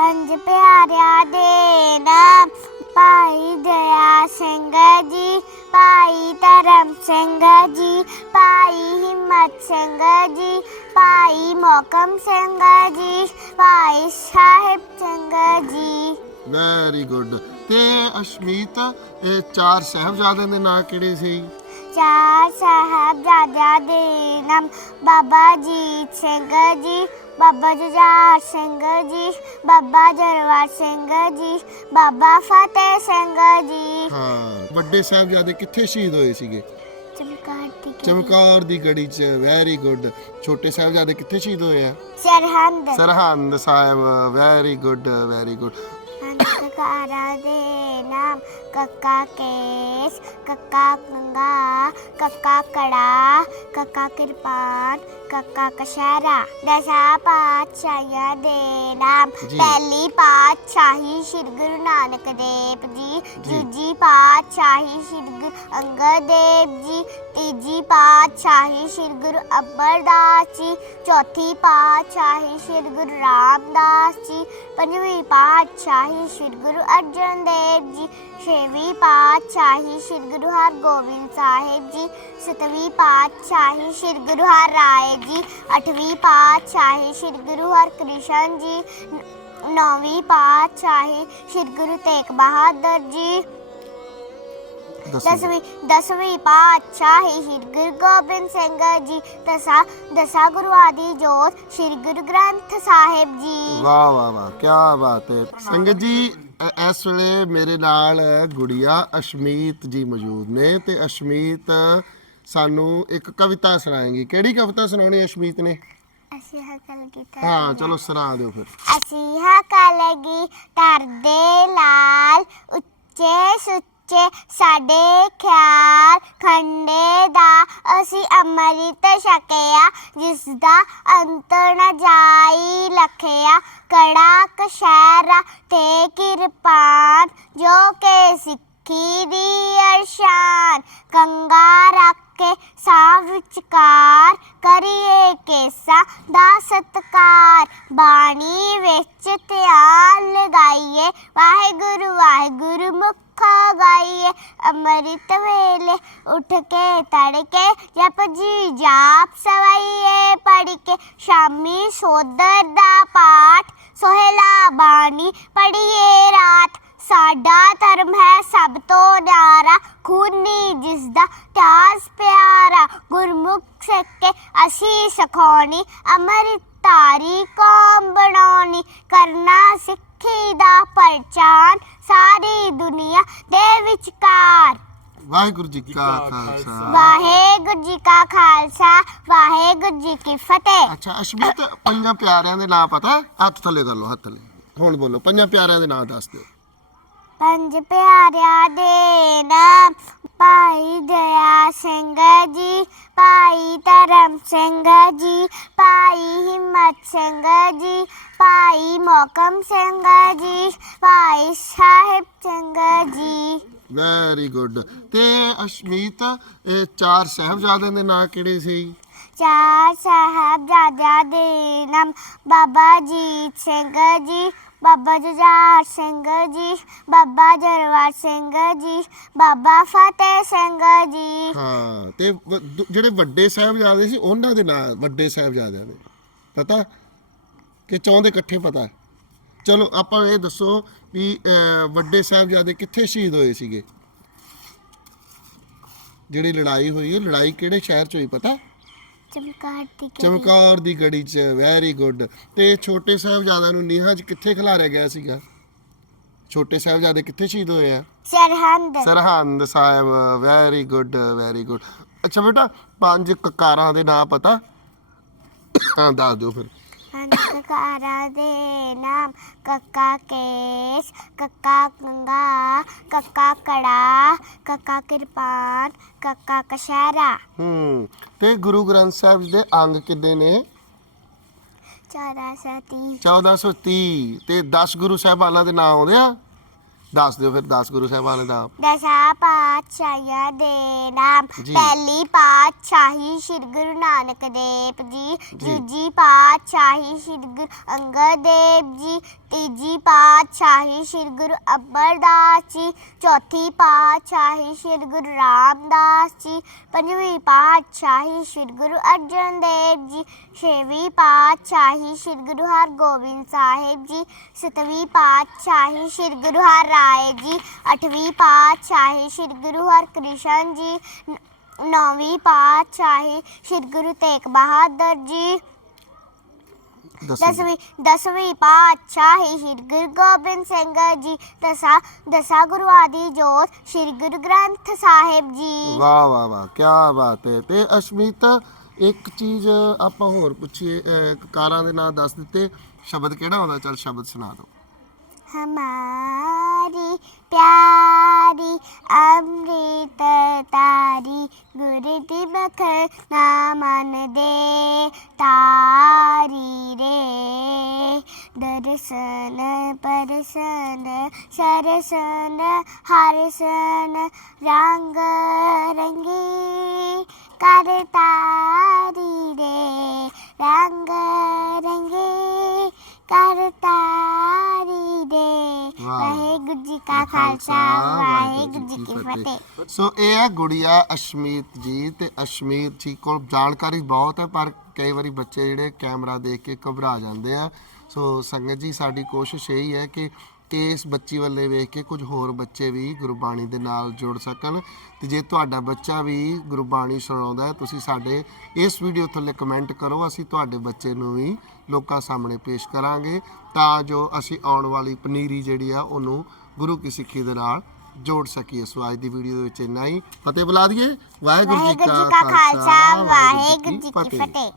ਪੰਜ ਪਿਆਰਿਆਂ ਦੇ ਨਾਮ ਭਾਈ ਦਇਆ ਸਿੰਘ ਜੀ ਭਾਈ ਧਰਮ ਸਿੰਘ ਜੀ ਭਾਈ ਹਿੰਮਤ ਸਿੰਘ ਜੀ ਭਾਈ ਮੋਕਮ ਸਿੰਘ ਜੀ ਭਾਈ ਸਾਹਿਬ ਸਿੰਘ ਜੀ। ਵੈਰੀ ਗੁੱਡ ਤੇ ਅਸ਼ਮੀਤ ਇਹ ਚਾਰ ਸਾਹਿਬਜ਼ਾਦਿਆਂ ਦੇ ਨਾਂ ਕਿਹੜੇ ਸੀ? ਚਾਰ ਸਾਹਿਬਜ਼ਾਦਿਆਂ ਦੇ ਨਾਮ ਬਾਬਾ ਜੀਤ ਸਿੰਘ ਜੀ ਬਾਬਾ ਜੁਝਾਰ ਸਿੰਘ ਜੀ ਬਾਬਾ ਜਰਵਾਰ ਸਿੰਘ ਜੀ ਬਾਬਾ ਫਤਿਹ ਸਿੰਘ ਜੀ। ਹਾਂ ਵੱਡੇ ਸਾਹਿਬਜ਼ਾਦੇ ਕਿੱਥੇ ਸ਼ਹੀਦ ਹੋਏ ਸੀਗੇ? ਚਮਕਾਰ ਦੀ ਚਮਕੌਰ ਦੀ ਗੜੀ 'ਚ ਵੈਰੀ ਗੁੱਡ ਛੋਟੇ ਸਾਹਿਬਜ਼ਾਦੇ ਕਿੱਥੇ ਸ਼ਹੀਦ ਹੋਏ ਆ? Sirhind. Sirhind Sahib very good very good ਅੰਤਕਾਰਾ ਦੇ ਨਾਮ ਕੱਕਾ ਕੇਸ ਕੱਕਾ ਕੰਗਾ ਕੱਕਾ ਕੜਾ ਕੱਕਾ ਕਿਰਪਾਨ ਕੱਕਾ ਕਸ਼ਹਿਰਾ ਦਸਾਂ ਪਾਤਸ਼ਾਹੀਆਂ ਦੇ ਨਾਮ ਜੀ। ਪਹਿਲੀ ਪਾਤਸ਼ਾਹੀ ਸ੍ਰੀ ਗੁਰੂ ਨਾਨਕ ਦੇਵ ਜੀ ਜੀ। ਦੂਜੀ ਪਾਤਸ਼ਾਹੀ ਸ੍ਰੀ ਗੁਰੂ ਅੰਗਦ ਦੇਵ ਜੀ ਤੀਜੀ ਪਾਤਸ਼ਾਹੀ ਸ੍ਰੀ ਗੁਰੂ ਅਮਰਦਾਸ ਜੀ ਚੌਥੀ ਪਾਤਸ਼ਾਹੀ ਸ੍ਰੀ ਗੁਰੂ ਰਾਮਦਾਸ ਜੀ ਪੰਜਵੀਂ ਪਾਤਸ਼ਾਹੀ ਸ੍ਰੀ ਗੁਰੂ ਅਰਜਨ ਦੇਵ ਜੀ ਛੇਵੀਂ ਪਾਤਸ਼ਾਹੀ ਸ੍ਰੀ ਗੁਰੂ ਹਰਗੋਬਿੰਦ ਸਾਹਿਬ ਜੀ ਸਤਵੀਂ ਪਾਤਸ਼ਾਹੀ ਸ੍ਰੀ ਗੁਰੂ ਹਰਿਰਾਏ ਜੀ ਅੱਠਵੀਂ ਪਾਤਸ਼ਾਹੀ ਸ੍ਰੀ ਗੁਰੂ ਹਰਕ੍ਰਿਸ਼ਨ ਜੀ ਨ- ਨੌਵੀਂ ਪਾਤਸ਼ਾਹੀ ਸ੍ਰੀ ਗੁਰੂ ਤੇਗ ਬਹਾਦਰ ਜੀ। ਦੱਸੋ ਦਸਵੀਂ ਦਸਵੀਂ ਪਾਤਸ਼ਾਹੀ ਸ੍ਰੀ ਗੁਰੂ ਗੋਬਿੰਦ ਸਿੰਘ ਜੀ ਦਸਾਂ ਦਸਾਂ ਗੁਰੂਆਂ ਦੀ ਜੋਤ ਸ੍ਰੀ ਗੁਰੂ ਗ੍ਰੰਥ ਸਾਹਿਬ ਜੀ। ਵਾਹ ਵਾਹ ਵਾਹ ਕੀ ਬਾਤ ਹੈ। ਸੰਗਤ ਜੀ ਅ- ਇਸ ਵੇਲੇ ਮੇਰੇ ਨਾਲ ਗੁੜੀਆ ਅਸ਼ਮੀਤ ਜੀ ਮੌਜੂਦ ਨੇ ਤੇ ਅਸ਼ਮੀਤ ਸਾਨੂੰ ਇੱਕ ਕਵਿਤਾ ਸੁਣਾਏਗੀ। ਕਿਹੜੀ ਕਵਿਤਾ ਸੁਣਾਉਣੀ ਅਸ਼ਮੀਤ ਨੇ? ਅਸੀਂ ਹਕਲ ਕੀਤਾ ਹਾਂ ਚਲੋ ਸੁਣਾ ਦਿਓ ਫਿਰ। ਅਸੀਂ ਹਕਲਗੀ ਤਰਦੇ ਲਾਲ ਉੱਚੇ ਸੁੱਚੇ ਸਾਡੇ ਖਿਆਲ ਖੰਡੇ ਦਾ ਅਸੀਂ ਅੰਮ੍ਰਿਤ ਛਕਿਆ ਜਿਸ ਦਾ ਅੰਤ ਨ ਜਾਈ ਲਖਿਆ। ਕੜਾ ਕਸ਼ਹਿਰਾ ਤੇ ਕਿਰਪਾਨ ਜੋ ਕੇ ਸਿੱਖੀ ਦੀ ਅਰਸ਼ਾਨ ਕੰਗਾ ਰੱਖ ਕੇ ਸਾਹ ਵਿਚਕਾਰ ਕਰੀਏ ਕੇਸਾ ਦਾ ਸਤਕਾਰ ਬਾਣੀ ਵਿੱਚ ਧਿਆਨ ਲਗਾਈਏ ਵਾਹਿਗੁਰੂ ਵਾਹਿਗੁਰੂ ਮੁਖ ਗਾਈਏ ਅੰਮ੍ਰਿਤ ਵੇਲੇ ਉੱਠ ਕੇ ਤੜਕੇ ਜਪ ਜੀ ਜਾਪ ਸਵਾਈਏ ਪੜ੍ਹ ਕੇ ਸ਼ਾਮੀ ਸੋਦਰ ਦਾ ਪਾਠ ਸੋਹਲਾ ਬਾਣੀ ਪੜ੍ਹੀਏ ਰਾਤ ਸਾਡਾ ਧਰਮ ਹੈ ਸਭ ਤੋਂ ਨਿਆਰਾ ਖੂਨੀ ਜਿਸ ਦਾ ਤਿਆਸ ਪਿਆਰਾ। ਗੁਰਮੁਖ ਸਿੱਖ ਅਸੀਂ ਸਖਾਉਣੀ ਅੰਮ੍ਰਿਤ ਤਾਰੀ ਕੌਮ ਬਣਾਉਣੀ। ਕਰਨਾ ਸਿੱਖੀ ਦਾ ਪਰਚਾਨ ਸਾਰੀ ਦੁਨੀਆ ਦੇ ਵਿਚਕਾਰ। ਵਾਹਿਗੁਰੂ ਜੀ ਕਾ ਖਾਲਸਾ। ਵਾਹਿਗੁਰੂ ਜੀ ਕਾ ਖਾਲਸਾ ਵਾਹਿਗੁਰੂ ਜੀ ਕੀ ਫਤਿਹ। ਅੱਛਾ ਅਸ਼ਮੀਤ ਪੰਜਾਂ ਪਿਆਰਿਆਂ ਦੇ ਨਾਂ ਪਤਾ ਹੈ? ਹੱਥ ਥੱਲੇ ਕਰ ਲਓ ਹੱਥ ਥੱਲੇ। ਹੁਣ ਬੋਲੋ ਪੰਜਾਂ ਪਿਆਰਿਆਂ ਦੇ ਨਾਂ ਦੱਸ ਦਿਓ। ਪੰਜ ਪਿਆਰਿਆਂ ਦੇ ਨਾਮ ਭਾਈ ਦਇਆ ਸਿੰਘ ਜੀ ਭਾਈ ਧਰਮ ਸਿੰਘ ਜੀ ਭਾਈ ਹਿੰਮਤ ਸਿੰਘ ਜੀ ਭਾਈ ਮੋਕਮ ਸਿੰਘ ਜੀ ਭਾਈ ਸਾਹਿਬ ਸਿੰਘ ਜੀ। ਵੈਰੀ ਗੁੱਡ ਤੇ ਅਸ਼ਮੀਤ ਇਹ ਚਾਰ ਸਾਹਿਬਜ਼ਾਦਿਆਂ ਦੇ ਨਾਂ ਕਿਹੜੇ ਸੀ? ਚਾਰ ਦੇ ਨਾਮ ਬਾਬਾ ਜੀਤ ਸਿੰਘ ਜੀ ਬਾਬਾ ਜੁਝਾਰ ਸਿੰਘ ਜੀ ਬਾਬਾ ਜਰਵਾਰ ਸਿੰਘ ਜੀ ਬਾਬਾ ਫਤਿਹ ਸਿੰਘ ਜੀ। ਹਾਂ ਤੇ ਵ- ਦ- ਜਿਹੜੇ ਵੱਡੇ ਸਾਹਿਬਜ਼ਾਦੇ ਸੀ ਉਹਨਾਂ ਦੇ ਨਾਂ ਵੱਡੇ ਸਾਹਿਬਜ਼ਾਦਿਆਂ ਦੇ। ਪਤਾ? ਕਿ ਚੌਂ ਦੇ ਇਕੱਠੇ ਪਤਾ? ਚਲੋ ਆਪਾਂ ਇਹ ਦੱਸੋ ਵੀ ਅਹ, ਵੱਡੇ ਸਾਹਿਬਜ਼ਾਦੇ ਕਿੱਥੇ ਸ਼ਹੀਦ ਹੋਏ ਸੀਗੇ? ਜਿਹੜੀ ਲੜਾਈ ਹੋਈ ਹੈ ਲੜਾਈ ਕਿਹੜੇ ਸ਼ਹਿਰ 'ਚ ਹੋਈ ਪਤਾ? ਚਮਕਾਰ ਦੀ ਗੜੀ। ਚਮਕੌਰ ਦੀ ਗੜੀ 'ਚ ਵੈਰੀ ਗੁੱਡ ਤੇ ਛੋਟੇ ਸਾਹਿਬਜ਼ਾਦਿਆਂ ਨੂੰ ਨੀਹਾਂ 'ਚ ਕਿੱਥੇ ਖਿਲਾਰਿਆ ਗਿਆ ਸੀਗਾ? ਛੋਟੇ ਸਾਹਿਬਜ਼ਾਦੇ ਕਿੱਥੇ ਸ਼ਹੀਦ ਹੋਏ ਆ? Sirhind. Sirhind Sahib very good very good ਅੱਛਾ ਬੇਟਾ ਪੰਜ ਕਕਾਰਾਂ ਦੇ ਨਾਂ ਪਤਾ? ਹਾਂ ਦੱਸ ਦਿਓ ਫਿਰ। ਅੰਤਕਾਰਾ ਦੇ ਨਾਮ ਕੱਕਾ ਕੇਸ ਕੱਕਾ ਕੰਗਾ ਕੱਕਾ ਕੜਾ ਕੱਕਾ ਕਿਰਪਾਨ ਕੱਕਾ ਕਸ਼ਹਿਰਾ ਹੂੰ ਤੇ ਗੁਰੂ ਗ੍ਰੰਥ ਸਾਹਿਬ ਦੇ ਅੰਗ ਕਿੰਨੇ ਨੇ? 1430 1430 ਤੇ 10 ਗੁਰੂ ਸਾਹਿਬਾਨਾਂ ਦੇ ਨਾਂ ਆਉਂਦੇ ਆ? ਦੱਸ ਦਿਓ ਫਿਰ 10 ਗੁਰੂ ਸਾਹਿਬਾਨ ਦਾ ਦਸਾਂ ਪਾਤਸ਼ਾਹੀਆਂ ਦੇ ਨਾਮ ਜੀ। ਪਹਿਲੀ ਪਾਤਸ਼ਾਹੀ ਸ੍ਰੀ ਗੁਰੂ ਨਾਨਕ ਦੇਵ ਜੀ। ਦੂਜੀ ਪਾਤਸ਼ਾਹੀ ਸ੍ਰੀ ਗੁਰੂ ਅੰਗਦ ਦੇਵ ਜੀ ਤੀਜੀ ਪਾਤਸ਼ਾਹੀ ਸ੍ਰੀ ਗੁਰੂ ਅਮਰਦਾਸ ਜੀ ਚੌਥੀ ਪਾਤਸ਼ਾਹੀ ਸ੍ਰੀ ਗੁਰੂ ਰਾਮਦਾਸ ਜੀ ਪੰਜਵੀਂ ਪਾਤਸ਼ਾਹੀ ਸ੍ਰੀ ਗੁਰੂ ਅਰਜਨ ਦੇਵ ਜੀ ਛੇਵੀਂ ਪਾਤਸ਼ਾਹੀ ਸ੍ਰੀ ਗੁਰੂ ਹਰਗੋਬਿੰਦ ਸਾਹਿਬ ਜੀ ਸਤਵੀਂ ਪਾਤਸ਼ਾਹੀ ਸ੍ਰੀ ਗੁਰੂ ਹਰਿਰਾਏ ਜੀ। ਅੱਠਵੀਂ ਪਾਤਸ਼ਾਹੀ ਸ੍ਰੀ ਗੁਰੂ ਹਰਕ੍ਰਿਸ਼ਨ ਜੀ ਨ- ਨੌਵੀਂ ਪਾਤਸ਼ਾਹੀ ਸ੍ਰੀ ਗੁਰੂ ਤੇਗ ਬਹਾਦਰ ਜੀ। ਦੱਸੋ ਦਸਵੀਂ ਦਸਵੀਂ ਪਾਤਸ਼ਾਹੀ ਸ੍ਰੀ ਗੁਰੂ ਗੋਬਿੰਦ ਸਿੰਘ ਜੀ ਦਸਾਂ ਦਸਾਂ ਗੁਰੂਆਂ ਦੀ ਜੋਤ ਸ੍ਰੀ ਗੁਰੂ ਗ੍ਰੰਥ ਸਾਹਿਬ ਜੀ। ਵਾਹ ਵਾਹ ਵਾਹ ਕੀ ਬਾਤ ਹੈ। ਤੇ ਅਸ਼ਮੀਤ ਇੱਕ ਚੀਜ਼ ਆਪਾਂ ਹੋਰ ਪੁੱਛੀਏ ਅਹ, ਕਾਰਾਂ ਦੇ ਨਾਂ ਦੱਸ ਦਿੱਤੇ। ਸ਼ਬਦ ਕਿਹੜਾ ਹੁੰਦਾ ਚੱਲ ਸ਼ਬਦ ਸੁਣਾ ਦਿਓ। हमारी प्यारी अमृत तारी गुरु दिवख नामन दे तारी रे दर्शन परसन सरसन हरसन रंग रंगी कर ਵਾਹਿਗੁਰੂ ਜੀ ਕਾ ਖਾਲਸਾ ਵਾਹਿਗੁਰੂ ਜੀ ਕੀ ਫਤਿਹ। ਸੋ ਇਹ ਹੈ ਗੁੜੀਆ ਅਸ਼ਮੀਤ ਜੀ ਤੇ ਅਸ਼ਮੀਤ ਜੀ ਕੋਲ ਜਾਣਕਾਰੀ ਬਹੁਤ ਹੈ ਪਰ ਕਈ ਵਾਰੀ ਬੱਚੇ ਜਿਹੜੇ ਕੈਮਰਾ ਦੇਖ ਕੇ ਘਬਰਾ ਜਾਂਦੇ ਆ। ਸੋ ਸੰਗਤ ਜੀ ਸਾਡੀ ਕੋਸ਼ਿਸ਼ ਇਹੀ ਹੈ ਕਿ ਇਸ ਬੱਚੀ ਵੱਲੇ ਵੇਖ ਕੇ ਕੁਝ ਹੋਰ ਬੱਚੇ ਵੀ ਗੁਰਬਾਣੀ ਦੇ ਨਾਲ ਜੁੜ ਸਕਣ। ਤੇ ਜੇ ਤੁਹਾਡਾ ਬੱਚਾ ਵੀ ਗੁਰਬਾਣੀ ਸੁਣਾਉਂਦਾ ਹੈ ਤੁਸੀਂ ਸਾਡੇ ਇਸ ਵੀਡੀਓ ਥੱਲੇ ਕਮੈਂਟ ਕਰੋ। ਅਸੀਂ ਤੁਹਾਡੇ ਬੱਚੇ ਨੂੰ ਵੀ ਲੋਕਾਂ ਸਾਹਮਣੇ ਪੇਸ਼ ਕਰਾਂਗੇ ਤਾਂ ਜੋ ਅਸੀਂ ਆਉਣ ਵਾਲੀ ਪਨੀਰੀ ਜਿਹੜੀ ਆ ਉਹਨੂੰ ਗੁਰੂ ਕੀ ਸਿੱਖੀ ਦੇ ਨਾਲ ਜੋੜ ਸਕੀਏ। ਸੋ ਅੱਜ ਦੀ ਵੀਡੀਓ ਦੇ ਵਿੱਚ ਇੰਨਾ ਹੀ। ਫਤਿਹ ਬੁਲਾ ਦਈਏ। ਵਾਹਿਗੁਰੂ ਜੀ ਕਾ ਖਾਲਸਾ ਵਾਹਿਗੁਰੂ ਜੀ ਕੀ ਫਤਿਹ।